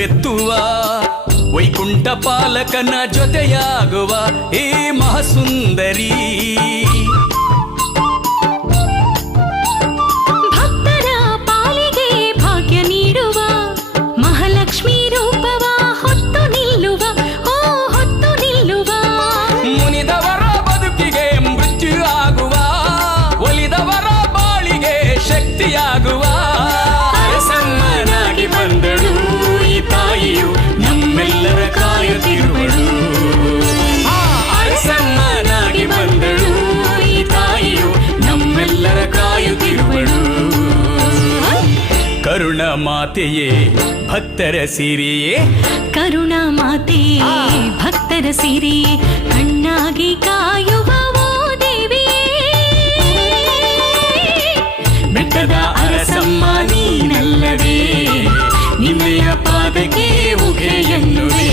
ಪುರವೆತ್ತುವ ವೈಕುಂಠ ಪಾಲಕನ ಜೊತೆಯಾಗುವ ಈ ಮಹಾಸುಂದರಿ. ಭಕ್ತರ ಪಾಲಿಗೆ ಭಾಗ್ಯ ನೀಡುವ ಮಹಾಲಕ್ಷ್ಮಿ ರೂಪವ ಹೊತ್ತು ನಿಲ್ಲುವ, ಓ ಹೊತ್ತು ನಿಲ್ಲುವ. ಮುನಿದವರ ಬದುಕಿಗೆ ಮೃತ್ಯು ಆಗುವ, ಒಲಿದವರ ಬಾಳಿಗೆ ಶಕ್ತಿಯಾಗುವ ಅರಸಮ್ಮನಾಗಿ ಬಂದಳು ಈ ತಾಯಿಯು, ನಮ್ಮೆಲ್ಲರ ಕಾಯುತ್ತಿರುವಳು. ಅರಸಮ್ಮನಾಗಿ ಬಂದಳು ಈ ತಾಯಿಯು, ನಮ್ಮೆಲ್ಲರ ಕಾಯುತ್ತಿರುವಳು. ಕರುಣ ಮಾತೆಯೇ ಭಕ್ತರ ಸಿರಿಯೇ, ಕರುಣ ಮಾತೆಯೇ ಭಕ್ತರ ಸಿರಿಯೇ, ಕಣ್ಣಾಗಿ ಕಾಯುವ ಓ ದೇವಿಯೇ. ಬೆಟ್ಟದ ಅರಸಮ್ಮ ನೀನಲ್ಲವೇ, ನಿನ್ನೆಯ ಪಾದಕ್ಕೆ ಉಗೆ ಎನ್ನುವೆ.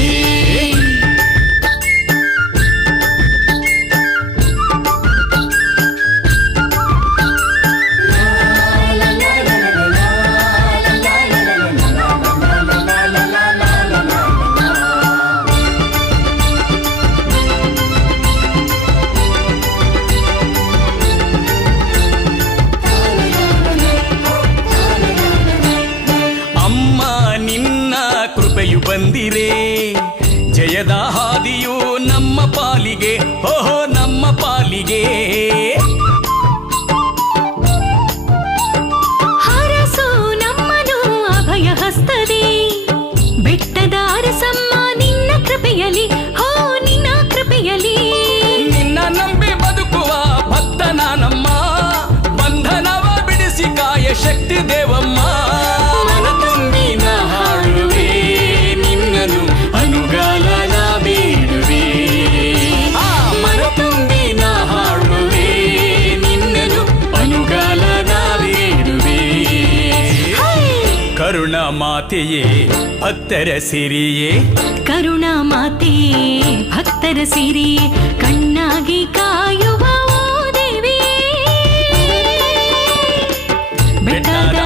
ಕೃಪೆಯು ಬಂದಿರೆ ಜಯದ ಹಾದಿಯು ನಮ್ಮ ಪಾಲಿಗೆ, ಓಹೋ ನಮ್ಮ ಪಾಲಿಗೆ. ಹರಸು ನಮ್ಮನು ಅಭಯ ಹಸ್ತದೆ, ಬೆಟ್ಟದ ಅರಸಮ್ಮ ನಿನ್ನ ಕೃಪೆಯಲಿ, ಹೋ ನಿನ್ನ ಕೃಪೆಯಲಿ. ನಿನ್ನ ನಂಬಿ ಬದುಕುವ ಭಕ್ತನ ನಮ್ಮ ಬಂಧನವ ಬಿಡಿಸಿ ಕಾಯ ಶಕ್ತಿ ದೇವಮ್ಮ. ಮನ ತುಂಬಿ ನಾ ಹಾಡುವೆ ನಿನ್ನನು, ಅನುಗಾಲನ ಬೇಡುವೆ. ಮನ ತುಂಬಿ ನಾ ಹಾಡುವೆ ನಿನ್ನನು, ಅನುಗಾಲನ ಬೇಡುವೆ. ಕರುಣ ಮಾತೆಯೇ ಭಕ್ತರ ಸಿರಿಯೇ, ಕರುಣ ಮಾತೆಯೇ ಭಕ್ತರ ಸಿರಿಯೇ, ಕಣ್ಣಾಗಿ ಕಾಯುವ ಓ ದೇವಿಯೇ. ಬೆಟ್ಟದ